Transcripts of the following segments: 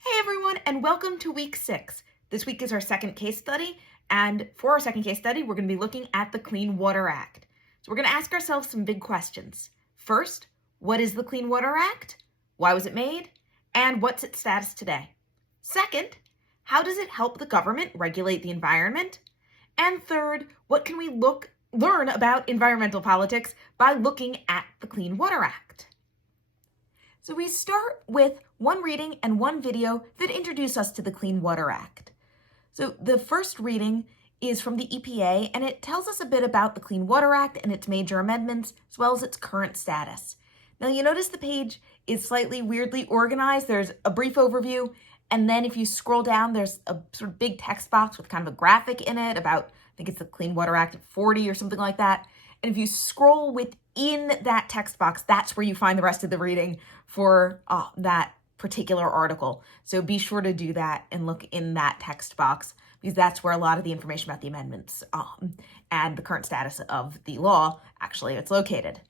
Hey everyone, and welcome to week 6. This week is our second case study, and for our second case study, we're going to be looking at the Clean Water Act. So we're going to ask ourselves some big questions. First, what is the Clean Water Act? Why was it made? And what's its status today? Second, how does it help the government regulate the environment? And third, what can we learn about environmental politics by looking at the Clean Water Act? So we start with one reading and one video that introduce us to the Clean Water Act. So the first reading is from the EPA, and it tells us a bit about the Clean Water Act and its major amendments, as well as its current status. Now you notice the page is slightly weirdly organized. There's a brief overview, and then if you scroll down, there's a sort of big text box with kind of a graphic in it about, I think it's the Clean Water Act of 40 or something like that. And if you scroll within that text box, that's where you find the rest of the reading for that particular article. So be sure to do that and look in that text box, because that's where a lot of the information about the amendments and the current status of the law actually it's located.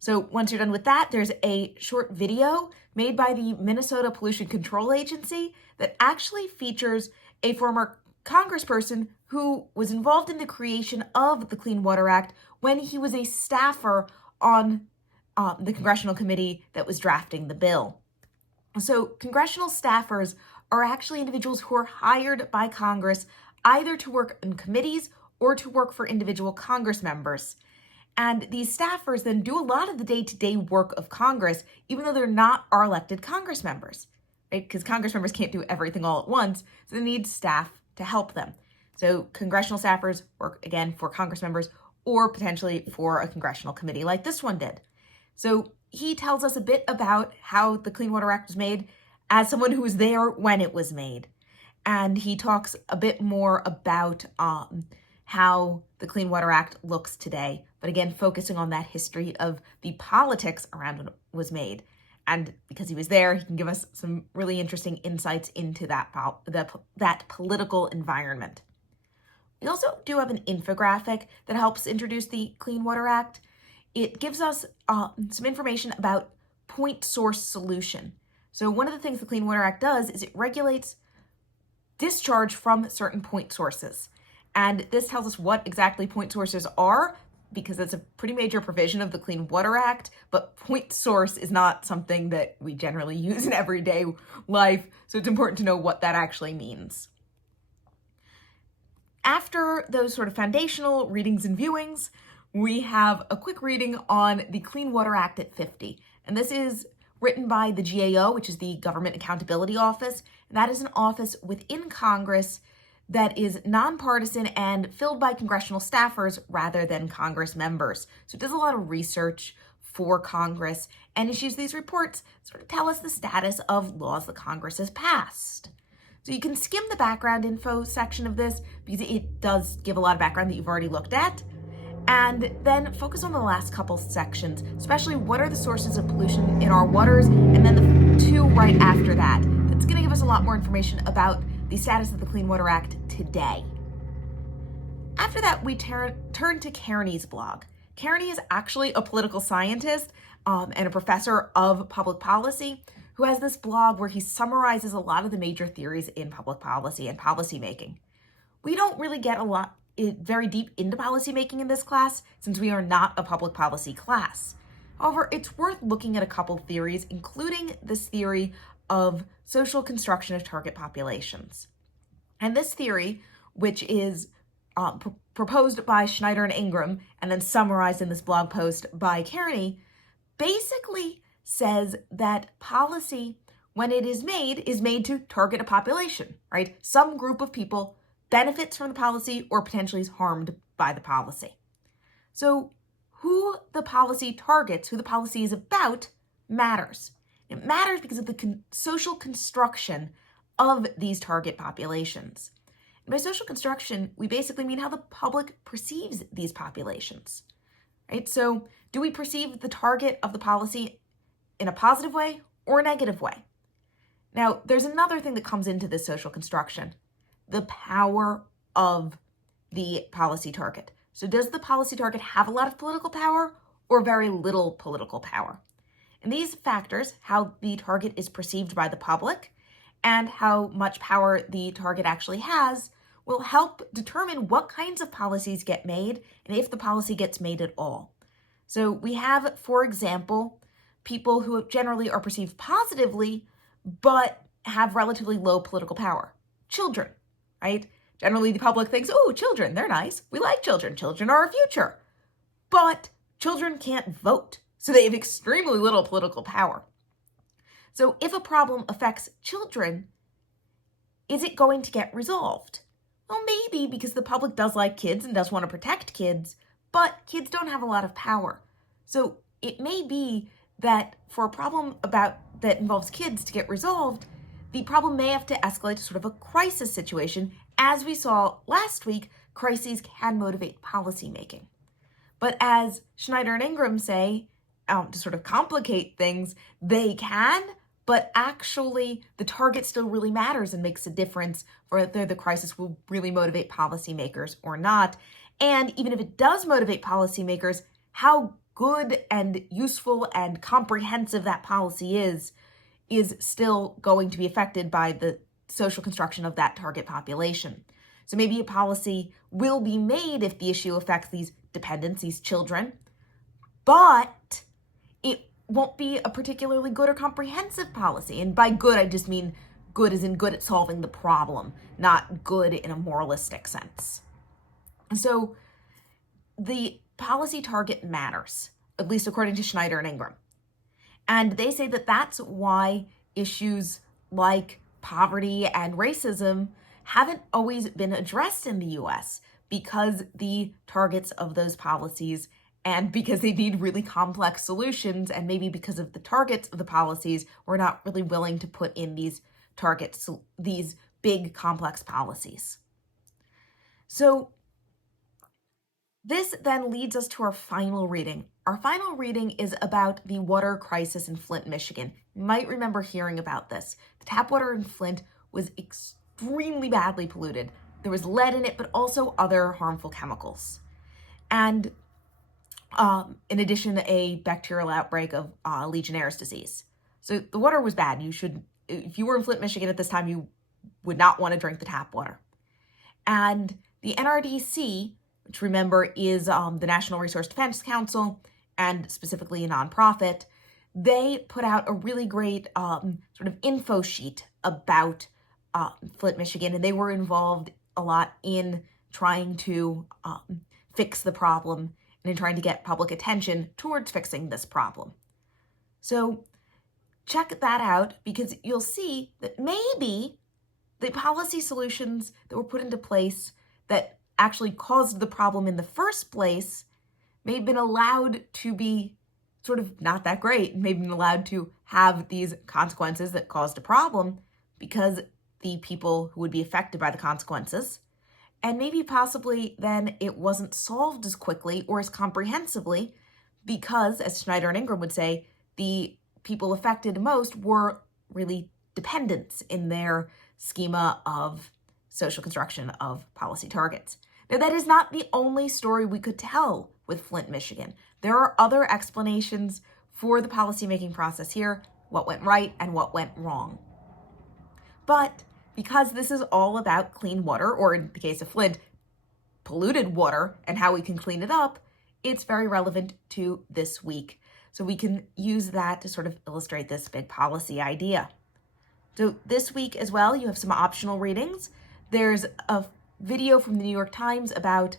So once you're done with that, there's a short video made by the Minnesota Pollution Control Agency that actually features a former congressperson who was involved in the creation of the Clean Water Act when he was a staffer on the congressional committee that was drafting the bill. So congressional staffers are actually individuals who are hired by Congress either to work in committees or to work for individual Congress members. And these staffers then do a lot of the day-to-day work of Congress, even though they're not our elected Congress members, right? Because Congress members can't do everything all at once, so they need staff to help them. So congressional staffers work, again, for Congress members or potentially for a congressional committee like this one did. So he tells us a bit about how the Clean Water Act was made as someone who was there when it was made. And he talks a bit more about how the Clean Water Act looks today, but again, focusing on that history of the politics around when it was made. And because he was there, he can give us some really interesting insights into that political environment. We also do have an infographic that helps introduce the Clean Water Act. It gives us some information about point source solution. So one of the things the Clean Water Act does is it regulates discharge from certain point sources. And this tells us what exactly point sources are, because it's a pretty major provision of the Clean Water Act, but point source is not something that we generally use in everyday life, so it's important to know what that actually means. After those sort of foundational readings and viewings, we have a quick reading on the Clean Water Act at 50. And this is written by the GAO, which is the Government Accountability Office. And that is an office within Congress that is nonpartisan and filled by congressional staffers rather than Congress members. So it does a lot of research for Congress and issues these reports sort of tell us the status of laws that Congress has passed. So you can skim the background info section of this because it does give a lot of background that you've already looked at. And then focus on the last couple sections, especially what are the sources of pollution in our waters, and then the two right after that. That's going to give us a lot more information about the status of the Clean Water Act today. After that, we turn to Kearney's blog. Kearney is actually a political scientist and a professor of public policy who has this blog where he summarizes a lot of the major theories in public policy and policymaking. We don't really get very deep into policymaking in this class since we are not a public policy class. However, it's worth looking at a couple theories, including this theory of social construction of target populations. And this theory, which is proposed by Schneider and Ingram and then summarized in this blog post by Kearney, basically says that policy, when it is made to target a population, right? Some group of people benefits from the policy or potentially is harmed by the policy. So who the policy targets, who the policy is about, matters. It matters because of the social construction of these target populations. And by social construction, we basically mean how the public perceives these populations, right? So do we perceive the target of the policy in a positive way or a negative way? Now, there's another thing that comes into this social construction, the power of the policy target. So does the policy target have a lot of political power or very little political power? And these factors, how the target is perceived by the public and how much power the target actually has will help determine what kinds of policies get made and if the policy gets made at all. So we have, for example, people who generally are perceived positively but have relatively low political power. Children, right? Generally, the public thinks, oh, children, they're nice. We like children. Children are our future. But children can't vote, so they have extremely little political power. So if a problem affects children, is it going to get resolved? Well, maybe, because the public does like kids and does want to protect kids, but kids don't have a lot of power. So it may be that for a problem that involves kids to get resolved, the problem may have to escalate to sort of a crisis situation. As we saw last week, crises can motivate policymaking. But as Schneider and Ingram say, to sort of complicate things, they can, but actually the target still really matters and makes a difference for whether the crisis will really motivate policymakers or not. And even if it does motivate policymakers, how good and useful and comprehensive that policy is still going to be affected by the social construction of that target population. So maybe a policy will be made if the issue affects these dependents, these children, but it won't be a particularly good or comprehensive policy. And by good, I just mean good as in good at solving the problem, not good in a moralistic sense. So the policy target matters, at least according to Schneider and Ingram. And they say that that's why issues like poverty and racism haven't always been addressed in the US, because the targets of those policies and because they need really complex solutions, and maybe because of the targets of the policies, we're not really willing to put in these targets, these big complex policies. So this then leads us to our final reading. Our final reading is about the water crisis in Flint, Michigan. You might remember hearing about this. The tap water in Flint was extremely badly polluted. There was lead in it, but also other harmful chemicals. And in addition, a bacterial outbreak of Legionnaire's disease. So the water was bad. If you were in Flint, Michigan at this time, you would not want to drink the tap water. And the NRDC, which remember is the National Resource Defense Council, and specifically a nonprofit, they put out a really great sort of info sheet about Flint, Michigan, and they were involved a lot in trying to fix the problem and in trying to get public attention towards fixing this problem. So check that out, because you'll see that maybe the policy solutions that were put into place that actually caused the problem in the first place may have been allowed to be sort of not that great, may have been allowed to have these consequences that caused a problem because the people who would be affected by the consequences, and maybe possibly then it wasn't solved as quickly or as comprehensively because, as Schneider and Ingram would say, the people affected most were really dependents in their schema of social construction of policy targets. Now, that is not the only story we could tell with Flint, Michigan. There are other explanations for the policymaking process here, what went right and what went wrong. But because this is all about clean water, or in the case of Flint, polluted water, and how we can clean it up, it's very relevant to this week. So we can use that to sort of illustrate this big policy idea. So this week as well, you have some optional readings. There's a video from the New York Times about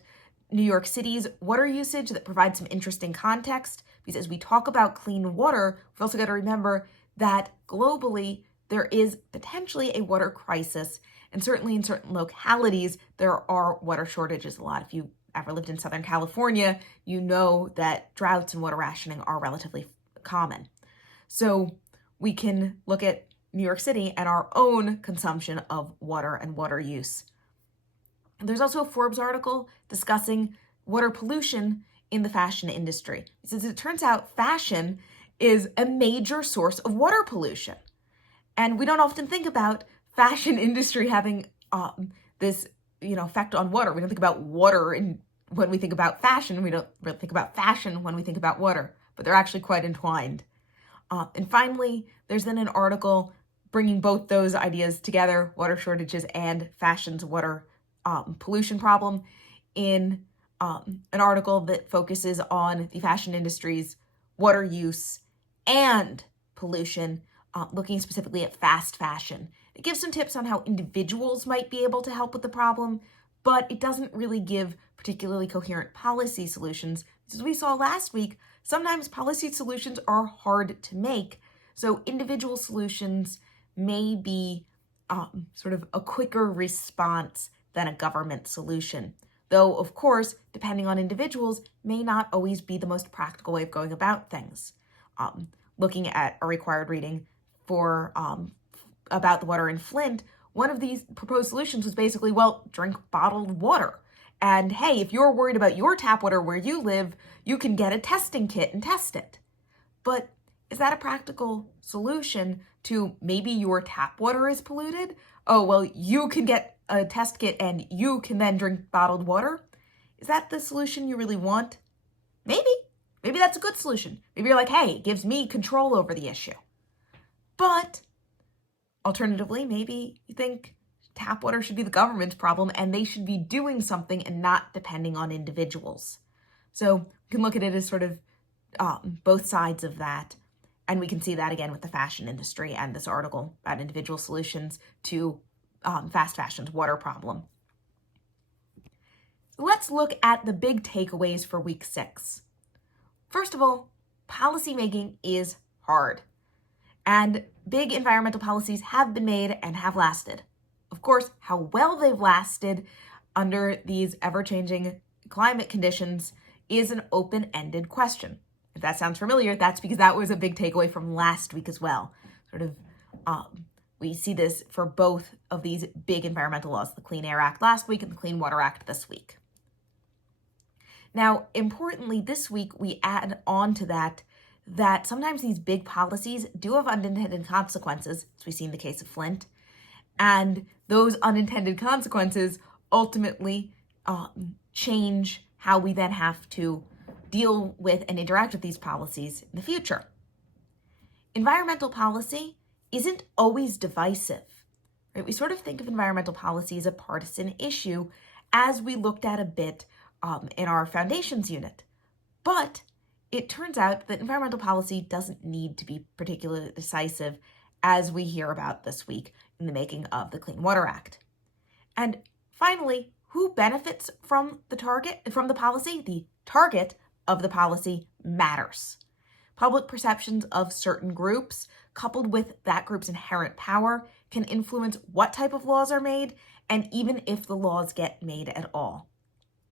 New York City's water usage that provides some interesting context, because as we talk about clean water, we've also got to remember that globally, there is potentially a water crisis, and certainly in certain localities, there are water shortages a lot. If you ever lived in Southern California, you know that droughts and water rationing are relatively common. So we can look at New York City and our own consumption of water and water use. There's also a Forbes article discussing water pollution in the fashion industry. Since it turns out fashion is a major source of water pollution. And we don't often think about fashion industry having this, effect on water. We don't think about water when we think about fashion. We don't really think about fashion when we think about water, but they're actually quite entwined. And finally, there's then an article bringing both those ideas together, water shortages and fashion's water pollution problem, in an article that focuses on the fashion industry's water use and pollution, looking specifically at fast fashion. It gives some tips on how individuals might be able to help with the problem, but it doesn't really give particularly coherent policy solutions. As we saw last week, sometimes policy solutions are hard to make, so individual solutions may be sort of a quicker response than a government solution. Though, of course, depending on individuals, may not always be the most practical way of going about things. Looking at a required reading for about the water in Flint, one of these proposed solutions was basically, well, drink bottled water. And hey, if you're worried about your tap water where you live, you can get a testing kit and test it. But is that a practical solution to maybe your tap water is polluted? Oh, well, you can get a test kit and you can then drink bottled water? Is that the solution you really want? Maybe. Maybe that's a good solution. Maybe you're like, hey, it gives me control over the issue. But alternatively, maybe you think tap water should be the government's problem and they should be doing something and not depending on individuals. So we can look at it as sort of both sides of that. And we can see that again with the fashion industry and this article about individual solutions to fast fashion's water problem. So let's look at the big takeaways for week 6. First of all, policymaking is hard. And big environmental policies have been made and have lasted. Of course, how well they've lasted under these ever-changing climate conditions is an open-ended question. If that sounds familiar, that's because that was a big takeaway from last week as well. Sort of, we see this for both of these big environmental laws, the Clean Air Act last week and the Clean Water Act this week. Now, importantly, this week we add on to that sometimes these big policies do have unintended consequences, as we see in the case of Flint, and those unintended consequences ultimately change how we then have to deal with and interact with these policies in the future. Environmental policy isn't always divisive, right? We sort of think of environmental policy as a partisan issue, as we looked at a bit in our foundations unit. But it turns out that environmental policy doesn't need to be particularly decisive, as we hear about this week in the making of the Clean Water Act. And finally, who benefits from the policy? The target of the policy matters. Public perceptions of certain groups, coupled with that group's inherent power, can influence what type of laws are made, and even if the laws get made at all.